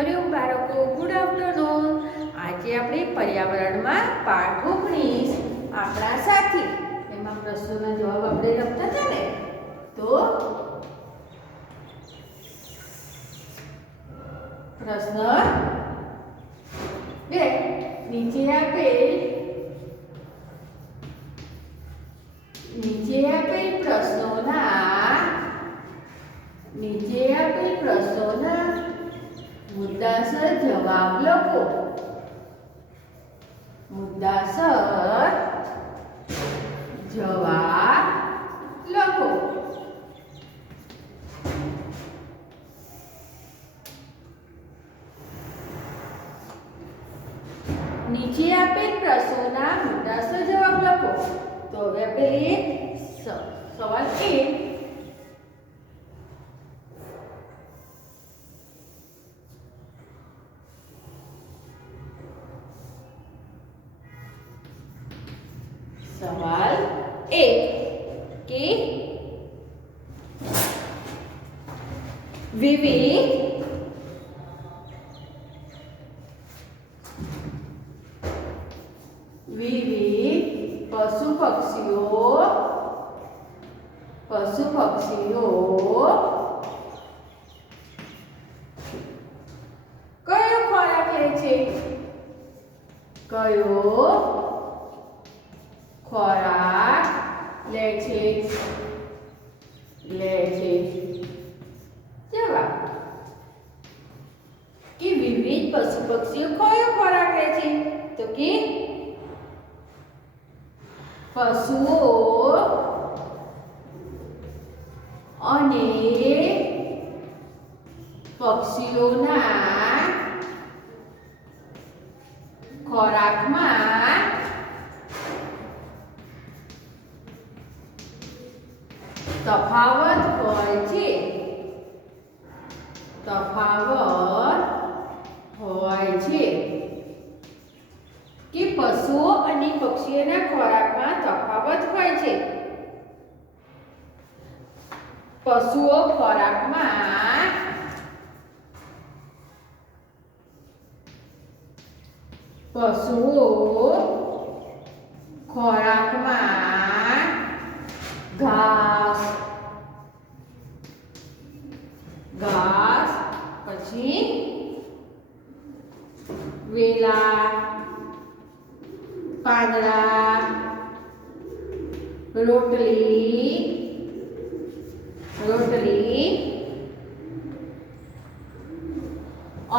હરિઓમ બાળકો, good afternoon. આજે આપણે પર્યાવરણમાં પાઠ 19 આપણા સાથી એમાં પ્રશ્નોના જવાબ આપણે લખતા હતા ને, તો પ્રશ્ન 2 નીચે આપેલ પ્રશ્નોના મુદ્દાસર જવાબ લખો. નીચે આપેલ પ્રશ્નોના મુદ્દાસર જવાબ લખો. તો હવે આપણે સવાલ 1 सवाल 1 कि विविध पशु पक्षियों कयो खोराक ले छे? ખોરાક લે છે. જવાબ કે વિવિધ પશુ પક્ષીઓ કયો ખોરાક લે છે? તો કે પશુઓ અને પક્ષીઓના ખોરાકમાં તફાવત હોય છે. કે પશુઓ અને પક્ષીઓના ખોરાકમાં તફાવત હોય છે. પશુઓ ખોરાકમાં ઘાસ, પછી વેલા, પાંદડા, રોટલી,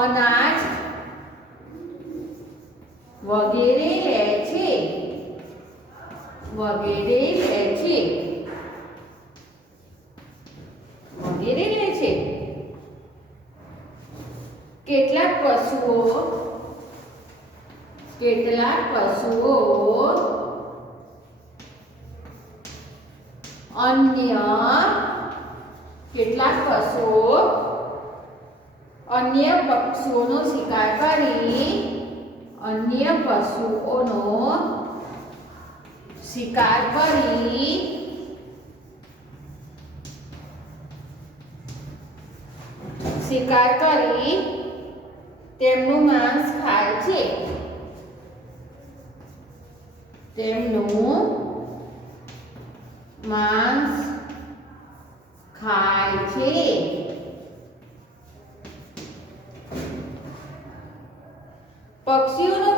અનાજ વગેરે લે છે. કેટલાક પશુઓ અન્ય પશુઓનો શિકાર કરી તેમનું માંસ ખાય છે. પક્ષીઓનો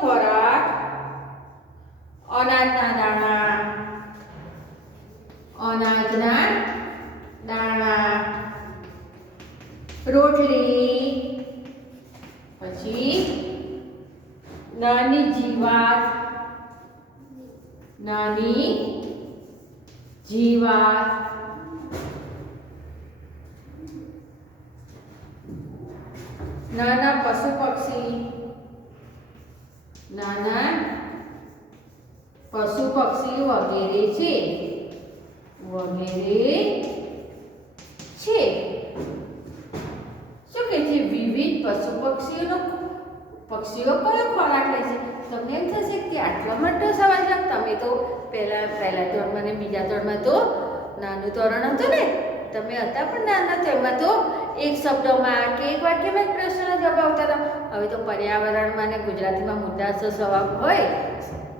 ખોરાક અનાજના દાણા, રોટલી, પછી નાની જીવાત, નાના પશુ પક્ષી વગેરે છે. શું કહે છે? વિવિધ પશુ પક્ષીઓનો પક્ષીઓ કયો ખોરાક લે છે? તમને એમ થશે કે આટલો મોટો સવાલ જવાબ. તમે તો પહેલા ધોરણમાં ને બીજા ધોરણમાં તો નાનું ધોરણ હતું ને, તમે હતા પણ નાના ધોરણમાં તો એક શબ્દમાં કે એક વાક્યમાં એક પ્રશ્નનો જવાબ આવતા હતા. હવે તો પર્યાવરણમાં ને ગુજરાતીમાં મુદ્દાસર સવાલ હોય,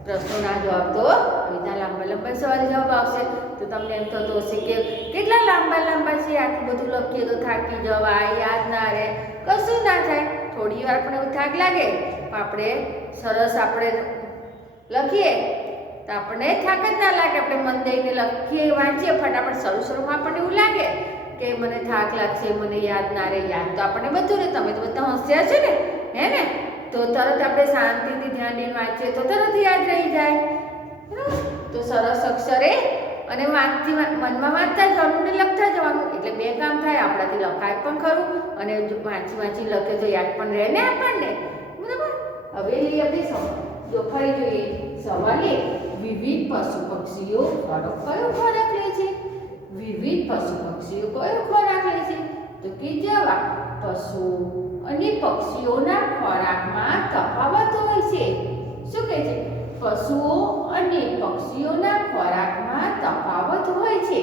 પ્રશ્નોના જવાબ તો બધા લાંબા સવાલ જવાબ આવશે. તો તમને એમ થતું હશે કે કેટલા લાંબા છે, આટલું બધું લખીએ તો થાકી જવાય, યાદ ના રહે, કશું ના થાય. થોડી વાર પણ એવું થાક લાગે, પણ આપણે સરસ લખીએ તો આપણને થાક જ ના લાગે. આપણે મન દઈને લખીએ, વાંચીએ ફટાફટ. શરૂમાં આપણને એવું લાગે કે મને થાક લાગશે, મને યાદ ના રહે. યાદ તો આપણને બધું રહે. તમે તો બધા હોશિયાર છે ને, હે ને? તો તરત આપણે શાંતિથી ધ્યાન દઈને વાંચીએ તો તરત યાદ રહી જાય. તો સરસ અક્ષરે અને મનમાં વાંચતા જવાનું ને લખતા જવાનું, એટલે બે કામ થાય. આપણાથી લખાય પણ ખરું અને વાંચી લખે તો યાદ પણ રહે ને આપણને, બરાબર? હવે લઈએ આપણે ફરી જોઈએ. સવાલ 1, વિવિધ પશુ પક્ષીઓ કયો ખોરાક લે છે? વિવિધ પશુ પક્ષીઓ કયો ખોરાક લે છે? તો કે જવાબ, પશુ અને પક્ષીઓના ખોરાકમાં તફાવત હોય છે. શું કહે છે? પશુઓ અને પક્ષીઓના ખોરાકમાં તફાવત હોય છે.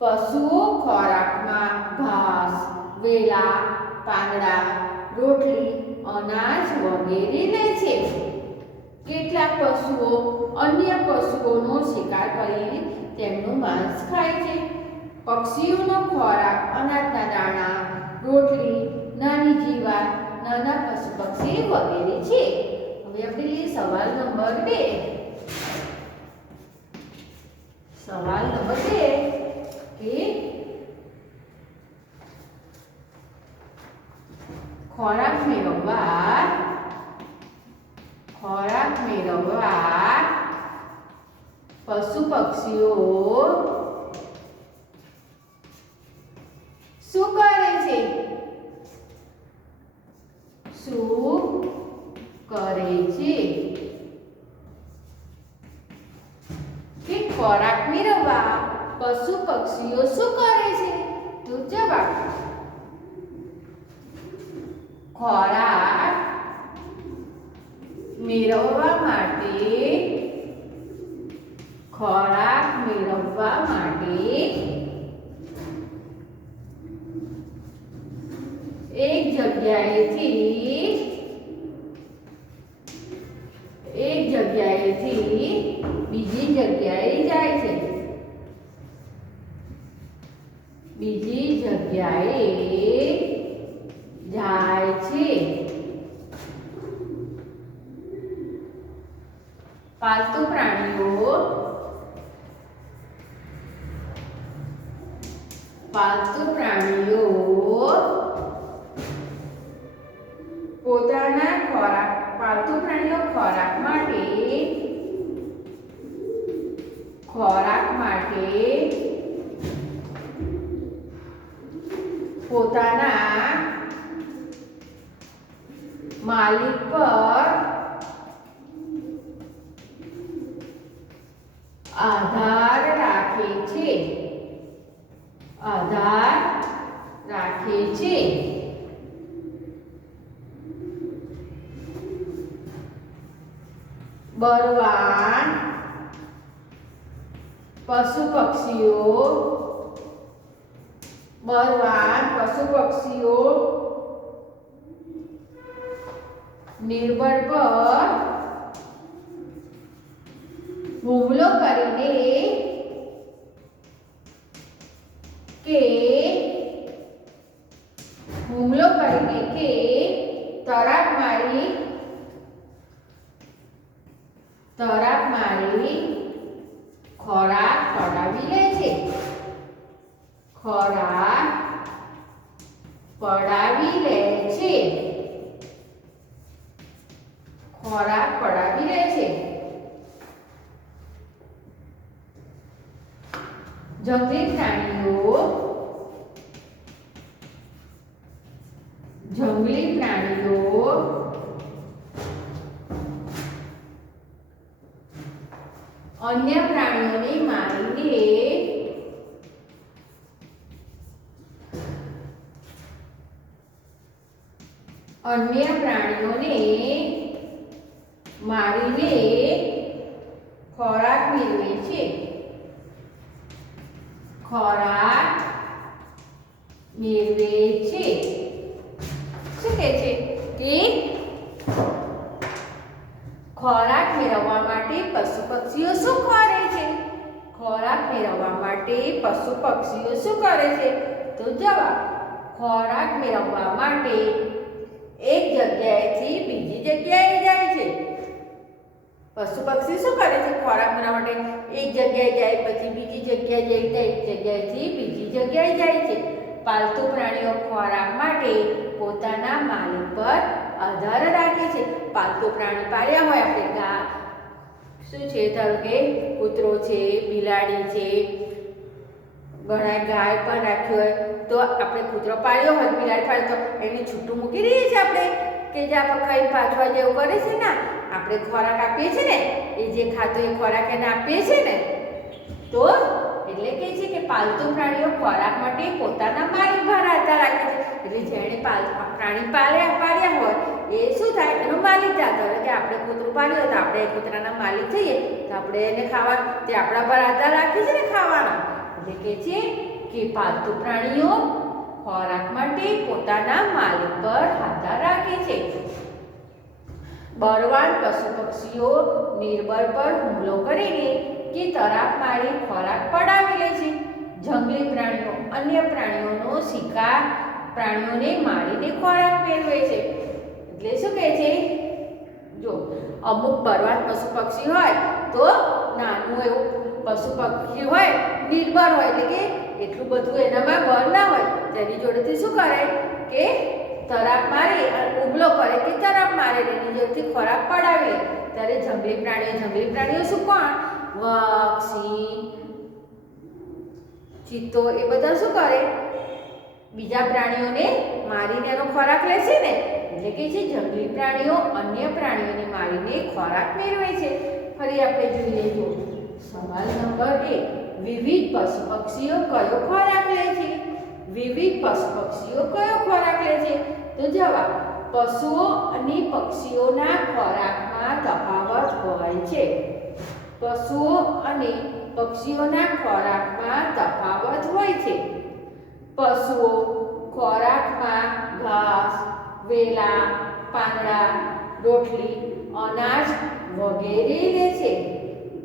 પશુઓ ખોરાકમાં ઘાસ, વેલા, પાંદડા, રોટલી, અનાજ વગેરે લે છે. કેટલાક પશુઓ અન્ય પશુઓનો શિકાર કરી તેમનું માંસ ખાય છે. પક્ષીઓનો ખોરાક અનાજના દાણા, રોટલી, નાની જીવાત, નાના પશુ પક્ષી વગેરે છે. હવે આપણે લઈએ સવાલ નંબર 2. સવાલ નંબર 2 કે ખોરાક મેળવવા પશુ પક્ષીઓ શું કરે છે? કે ખોરાક મેળવવા પશુ પક્ષીઓ શું કરે છે? તો જવાબ, ખોરાક મેળવવા માટે એક જગ્યાએથી બીજી જગ્યાએ જાય છે. પાલતુ પ્રાણીઓ પોતાના ખોરાક માટે પોતાના માલિક પર આધાર રાખે છે. બળવાન પશુ પક્ષીઓ નિર્બળ પર હુમલો કરીને કે તરાપ મારી ખોરાક પડાવી લે છે. જંગલી પ્રાણીઓ અન્ય પ્રાણીઓને મારીને અન્ય પ્રાણીઓને મારીને ખોરાક મેળવે છે. ખોરાક મેળવે છે. શું કહે છે કે ખોરાક મેળવવા માટે પશુ પક્ષીઓ શું કરે છે? ખોરાક મેળવવા માટે પશુ પક્ષીઓ શું કરે છે? તો જવાબ, ખોરાક મેળવવા માટે એક જગ્યાએથી બીજી જગ્યાએ જાય છે. પશુ પક્ષી શું કરે છે? ખોરાક મેળવવા માટે એક જગ્યાએ જાય, પછી બીજી જગ્યાએ જાય, એક જગ્યાએથી બીજી જગ્યાએ જાય છે. પાલતુ પ્રાણીઓ ખોરાક માટે પોતાના માલિક પર આધાર રાખે છે. પાલતુ પ્રાણી પાળ્યા હોય આપણે, શું છે, ધારો કે કૂતરો છે, બિલાડી છે, ઘણા ગાય પણ રાખી હોય તો આપણે કૂતરો પાળ્યો હોય, બિલાડી પાળ્યો તો એને છૂટું મૂકી દઈએ છીએ આપણે, કે જે આપણે ખાઈ પાછવા જેવું કરે છે ને, આપણે ખોરાક આપીએ છીએ ને, એ જે ખાતો એ ખોરાક એને આપીએ છીએ ને, તો એટલે કહે છે કે પાલતુ પ્રાણીઓ ખોરાક માટે પોતાના માલિક પર આધાર રાખે છે. એટલે જેણે પ્રાણી પાળ્યા હોય એ શું થાય, એનો માલિક થતો હોય. કે આપણે કૂતરું પાળ્યું હોય તો આપણે કૂતરાના માલિક થઈએ તો આપણે એને ખાવા, તે આપણા પર આધાર રાખે છે ને ખાવાના. એટલે કહે છે કે પાલતુ પ્રાણીઓ ખોરાક માટે પોતાના માલિક પર આધાર રાખે છે. બળવાન પશુ પક્ષીઓ નિર્બળ પર હુમલો કરીને કે તરાપ મારી ખોરાક પડાવી લે છે. જંગલી પ્રાણીઓ અન્ય પ્રાણીઓનો શિકાર પ્રાણીઓને મારીને ખોરાક મેળવે છે. એટલે શું કહે છે, જો અમુક બળવાન પશુ પક્ષી હોય તો નાનું એવું પશુ પક્ષી હોય, નિર્બળ હોય, એટલે કે એટલું બધું એનામાં બળ ના હોય, તેની જોડેથી શું કરે કે તરાપ મારી હુમલો કરે કે તરાપ મારે, એની જોડેથી ખોરાક પડાવી લે. ત્યારે જંગલી પ્રાણીઓ શું, કોણ, વાઘ, સિંહ, ચિત્તો, એ બધા શું કરે, બીજા પ્રાણીઓને મારીને એનો ખોરાક લે છે ને. એટલે કે છે જંગલી પ્રાણીઓ અન્ય પ્રાણીઓને મારીને ખોરાક મેળવે છે. ફરી આપણે જોઈએ તો સવાલ નંબર 1, વિવિધ પશુ પક્ષીઓ કયો ખોરાક લે છે? વિવિધ પશુ પક્ષીઓ કયો ખોરાક લે છે? તો જવાબ, પશુઓ અને પક્ષીઓના ખોરાકમાં તફાવત હોય છે. પશુઓ અને પક્ષીઓના ખોરાકમાં તફાવત હોય છે. પશુઓ ખોરાકમાં ઘાસ, વેલા, પાંદડા, રોટલી, અનાજ વગેરે લે છે.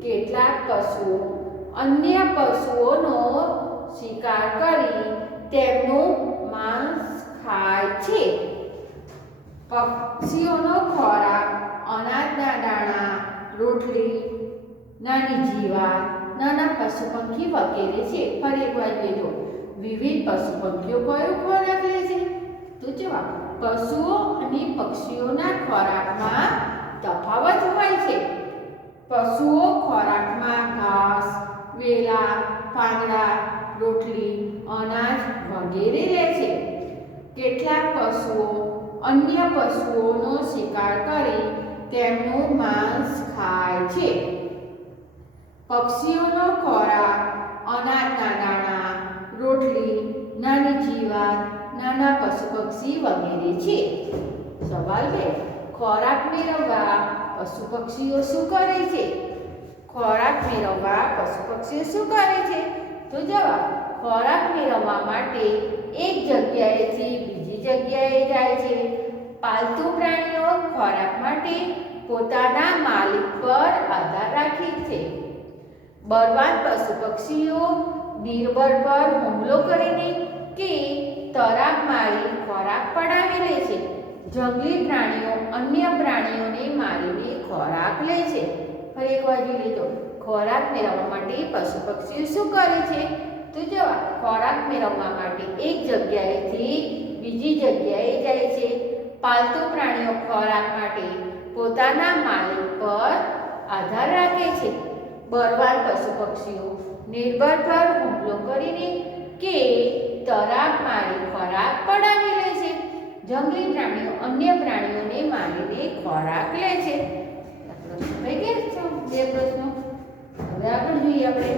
કેટલાક પશુઓ અન્ય પશુઓનો શિકાર કરી તેમનું માંસ ખાય છે. પક્ષીઓનો ખોરાક અનાજના દાણા, રોટલી, નાની જીવાત, નાના પશુ પંખી વગેરે છે. ફરી એકવાર જોજો, વિવિધ પશુ પંખીઓ કયો ખોરાક લે છે? તો જવાબ, પશુઓ અને પક્ષીઓના ખોરાકમાં તફાવત હોય છે. પશુઓ ખોરાકમાં ઘાસ, વેલા, પાંદડા, રોટલી, અનાજ વગેરે લે છે. કેટલાક પશુઓ અન્ય પશુઓનો શિકાર કરી તેમનું માંસ ખાય છે. પક્ષીઓનો ખોરાક અનાજના દાણા, રોટલી, નાની જીવાત, નાના પશુ પક્ષી વગેરે છે. સવાલ 2, ખોરાક મેળવવા પશુ પક્ષીઓ શું કરે છે? ખોરાક મેળવવા પશુ પક્ષીઓ શું કરે છે? તો જવાબ, ખોરાક મેળવવા માટે એક જગ્યાએથી બીજી જગ્યાએ જાય છે. પાલતુ પ્રાણીઓ ખોરાક માટે પોતાના માલિક પર આધાર રાખે છે. બળવાન પશુ પક્ષીઓ નિર્બળ પર હુમલો કરીને કે તરાપ મારી ખોરાક પડાવી લે છે. જંગલી પ્રાણીઓ અન્ય પ્રાણીઓને મારીને ખોરાક લે છે. ફરી એકવાર જોઈ લેજો, ખોરાક મેળવવા માટે પશુ પક્ષીઓ શું કરે છે? તો જવાબ, ખોરાક મેળવવા માટે એક જગ્યાએથી બીજી જગ્યાએ જાય છે. પાલતુ પ્રાણીઓ ખોરાક માટે પોતાના માલિક પર આધાર રાખે છે. બળવાન પશુ પક્ષીઓ નિર્બળ પર હુમલો કરીને કે તરાપ મારી ખોરાક પડાવી લે છે. જંગલી પ્રાણીઓ અન્ય પ્રાણીઓને મારીને ખોરાક લે છે. પ્રશ્નો થઈ ગયા છે, 2 પ્રશ્નો. હવે આગળ જોઈએ આપણે.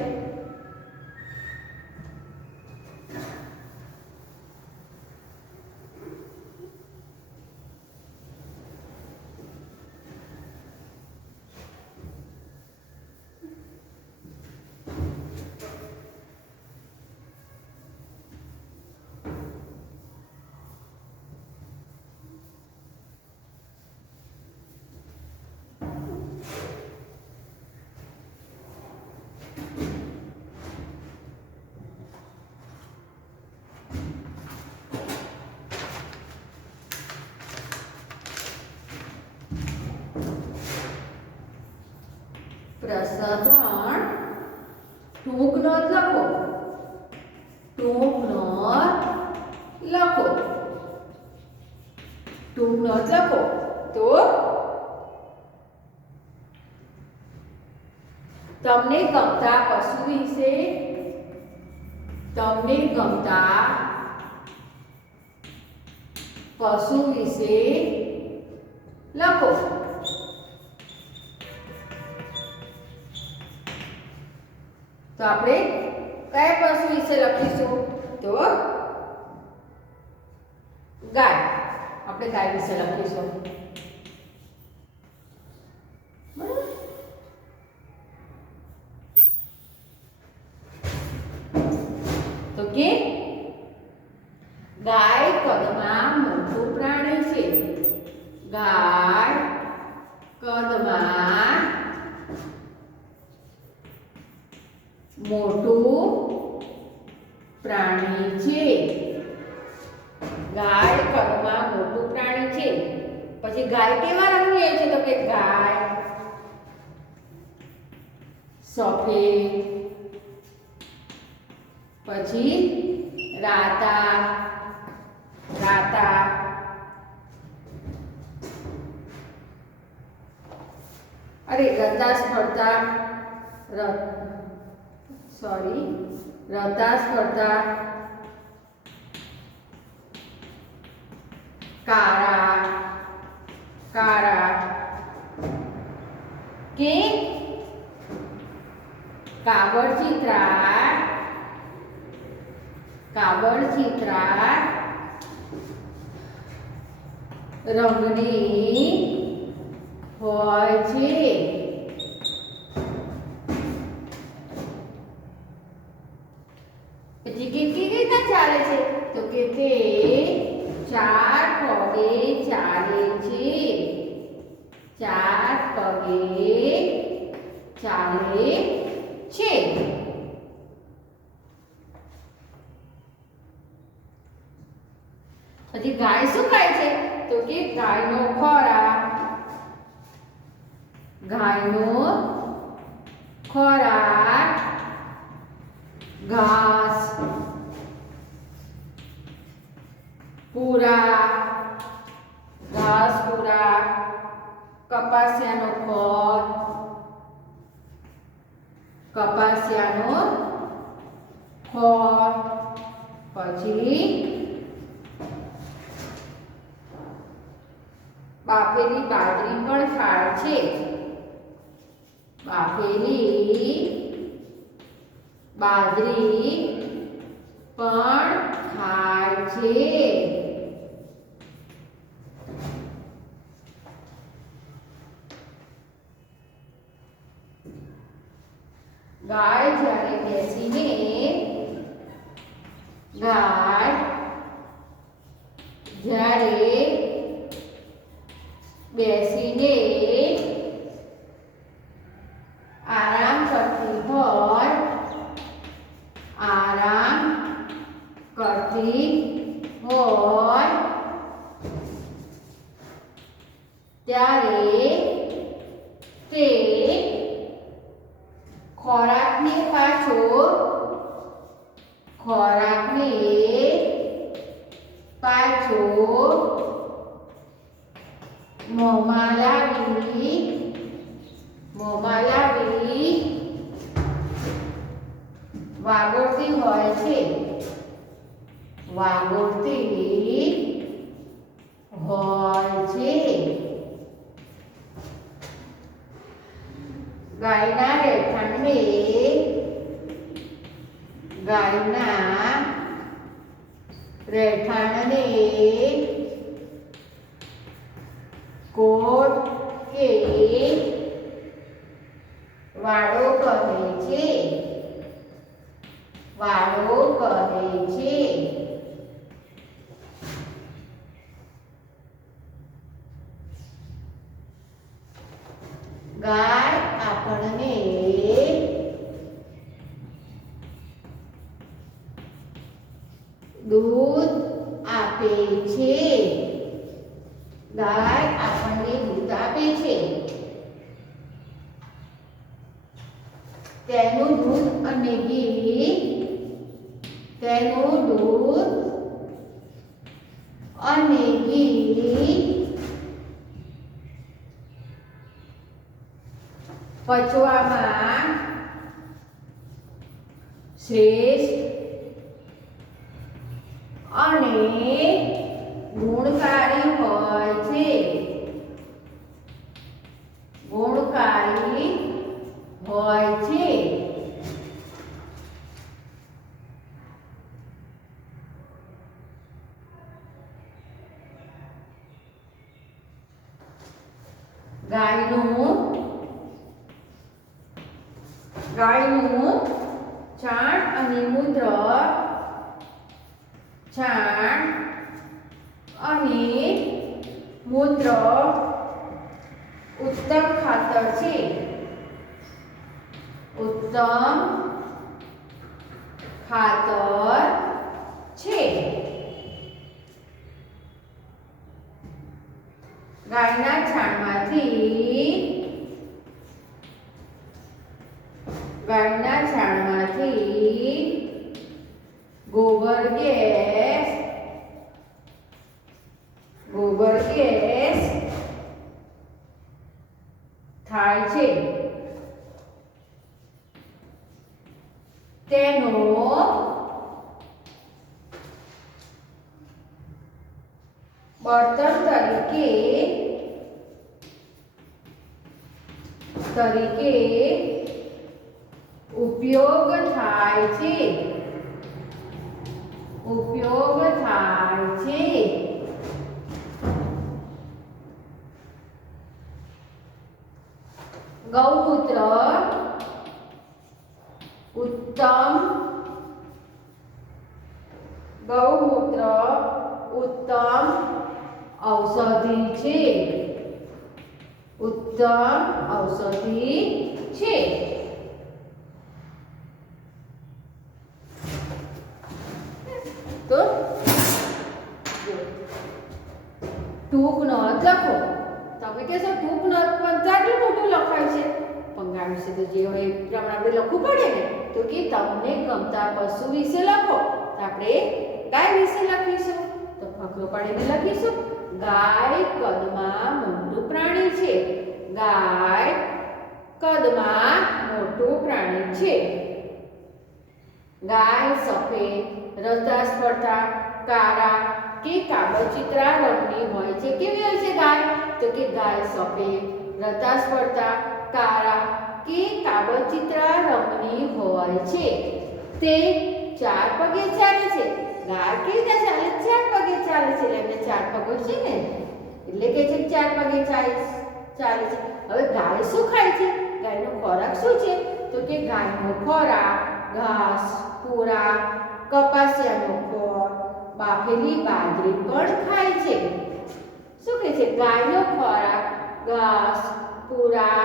નોંધ લખો. ટૂંક નોંધ લખો. ટૂંક નોંધ લખો. તો તમને ગમતા પશુ વિશે લખો. તો આપણે કયા પશુ વિશે લખીશું? તો ગાય. આપણે ગાય વિશે લખીશું. તો કે ગાય કદમાં મોટું પ્રાણી છે. ગાય કદમાં મોટું પ્રાણી છે. ગાય કદમાં મોટું પ્રાણી છે. પછી ગાય કેવા રંગની હોય છે? તો કે ગાય સફેદ, પછી રાતા, રતાશ ફરતા, કાળા કે કાબરચીતરા રંગની હોય છે. પછી કેવી રીતના ચાલે છે? તો કે તે 4 પગે ચાલે છે. 4 પગે ચાલે છે. પછી ગાય શું ખાય છે? તો કે ગાયનો ખોરાક ઘાસ, પૂરા, કપાસિયાનો ખોળ, પછી બાફેલી બાજરી પણ ખાય છે. બાફેલી બાજરી પણ ખાય છે. ગાય જ્યારે બેસીને આરામ કરતી હોય ત્યારે તે ખોરાકને પાછો મોંમાં લાવી વાગોળતી હોય છે. ગાયના રહેઠાણને કોટ કે વાડો કહે છે. ગાય આપણને દૂધ આપે છે. તેનું દૂધ અને ઘી, તેનું દૂધ અને ઘી પચવામાં શ્રેષ્ઠ અને ગુણકારી હોય છે. ગુણકારી હોય છે. ગાયનું છાણ અને મૂત્ર, છાણ અને મૂત્ર ઉત્તમ ખાતર છે. ઉત્તમ ખાતર છે. ગાયના છાણમાંથી ગોબર ગેસ થાય છે. તેનો બળતણ તરીકે ઉપયોગ થાય છે. ગૌમૂત્ર ઉત્તમ ઔષધિ છે. ઉત્તમ ઔષધિ છે. તો ટૂંક નોંધ લખો. તમે કહેશો ટૂંક નોંધ પણ કેટલું મોટું લખાય છે, પંગા વિશે તો જે હોય એ પ્રમાણે આપણે લખવું પડે ને. તો કે તમને ગમતા પશુ વિશે લખો. તો આપણે ગાય વિશે લખીશું. તો ફકરો પાડીને લખીશું. ગાય કદમાં મોટું પ્રાણી છે. ગાય કદમાં મોટું પ્રાણી છે. ગાય સફેદ, રસદાર સ્પર્ધા, કાળા કે કાબરચીતરા રંગની હોય છે. કેવી હોય છે ગાય? તો કે ગાય સફેદ, રસદાર સ્પર્ધા, કાળા કે કાબરચીતરા રંગની હોય છે. તે 4 પગે ચાલે છે. ગાય કેવી રીતે ચાલે? 4 પગે ચાલે છે. એટલે 4 પગો છે ને, એટલે કે છે 4 પગે ચાલે છે. હવે ગાય શું ખાય છે? ગાયનો ખોરાક શું છે? તો કે ગાયનો ખોરાક ઘાસ, પૂરા, કપાસિયાનો ખોળ, બાફેલી બાજરી પણ ખાય છે. શું કહે છે? ગાયનો ખોરાક ઘાસ, પૂરા,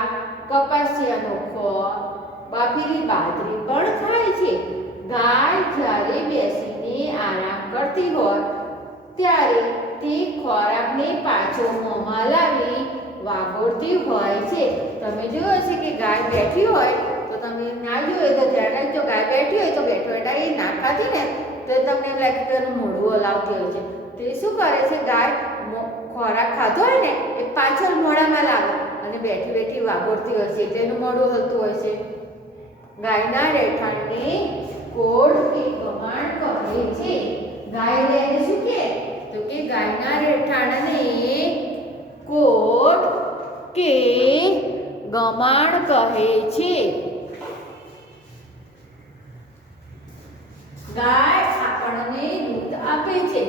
કપાસિયાનો ખોળ, બાફેલી બાજરી પણ ખાય છે. ગાય જ્યારે બેસીને આરામ કરતી હોય ત્યારે તે ખોરાકને પાછો મોંમાં લાવી વાગોળતી હોય છે. તમે જોયું હશે કે ગાય બેઠી હોય તો તમે ના જોયું તો ધ્યાન રાખજો. ગાય બેઠી હોય તો બેઠા એ ના ખાતી ને તો તમને એમ લાગે કે એનું મોઢું હલાવતી હોય છે. તો એ શું કરે છે? ગાય ખોરાક ખાધો હોય ને એ પાછળ મોઢામાં લાવે અને બેઠી વાગોળતી હોય છે, એટલે એનું મોઢું હલતું હોય છે. ગાયના રહેઠાણને કોઢ કે ગમાણ કહે છે. ગાય શું કે? તો કે ગાયના રહેઠાણને કોઢ કે ગમાણ કહે છે. ગાય આપણને દૂધ આપે છે.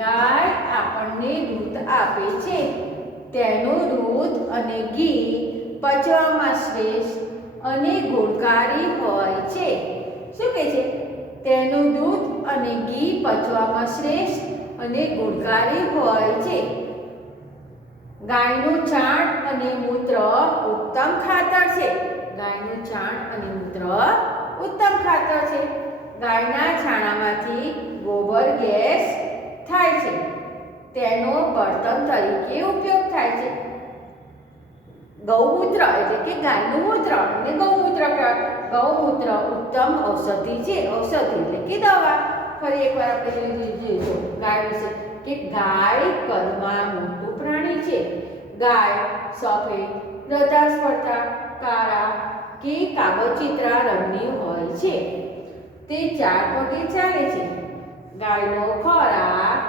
ગાય આપણને દૂધ આપે છે. તેનું દૂધ અને ઘી પચવામાં શ્રેષ્ઠ અને ગુણકારી હોય છે. શું કહે છે? તેનું દૂધ અને ઘી પચવામાં શ્રેષ્ઠ અને ગુણકારી હોય છે. ગાયનું છાણ અને મૂત્ર ઉત્તમ ખાતર છે. ગાયનું છાણ અને મૂત્ર ઉત્તમ ખાતર છે. ગાયના છાણામાંથી ગોબર ગેસ થાય છે. તેનો બળતણ તરીકે ઉપયોગ થાય છે. ગૌમૂત્ર એટલે કે ગાયનું મૂત્ર અને ગૌમૂત્ર કહેવાય. ગૌમૂત્ર ઉત્તમ ઔષધિ છે. ઔષધિ એટલે કે દવા. ફરી એકવાર આપણે જોઈશું ગાય વિશે કે ગાય કદમાં મોટું પ્રાણી છે. ગાય સફેદ, રતા સ્પર્ધા, કાળા કે કાગળચિત્રા રંગની હોય છે. તે 4 પગે ચાલે છે. ગાયનો ખોરાક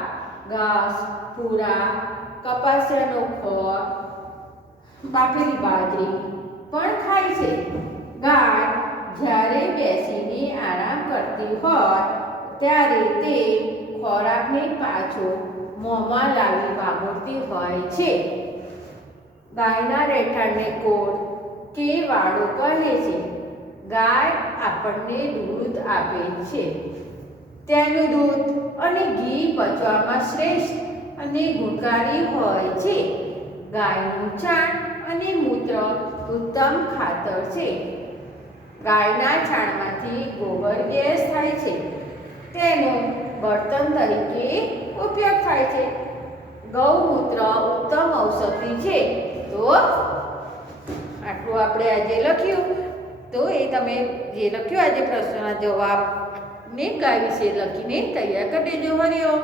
ઘાસ, પૂરા, કપાસિયાનો ખોળ, બાફેલી બાજરી પણ ખાય છે. ગાય જ્યારે બેસીને આરામ કરતી હોય ત્યારે તે ખોરાકને પાછો મોંમાં લાવી વાગોળતી હોય છે. ગાયના રહેઠાણને કોળ કે વાડો કહે છે. ગાય આપણને દૂધ આપે છે. તેનું દૂધ અને ઘી પચવામાં શ્રેષ્ઠ અને ગુણકારી હોય છે. ગાયનું છાણ અને મૂત્ર ઉત્તમ ખાતર છે. ગાયના છાણમાંથી ગોબર ગેસ થાય છે. તેનો બળતણ તરીકે ઉપયોગ થાય છે. ગૌમૂત્ર ઉત્તમ ઔષધિ છે. તો આટલું આપણે આજે લખ્યું. તો એ તમે જે લખ્યું આજે પ્રશ્નના જવાબ ને ગાય વિશે લખીને તૈયાર કરી દેજો. હરિઓમ.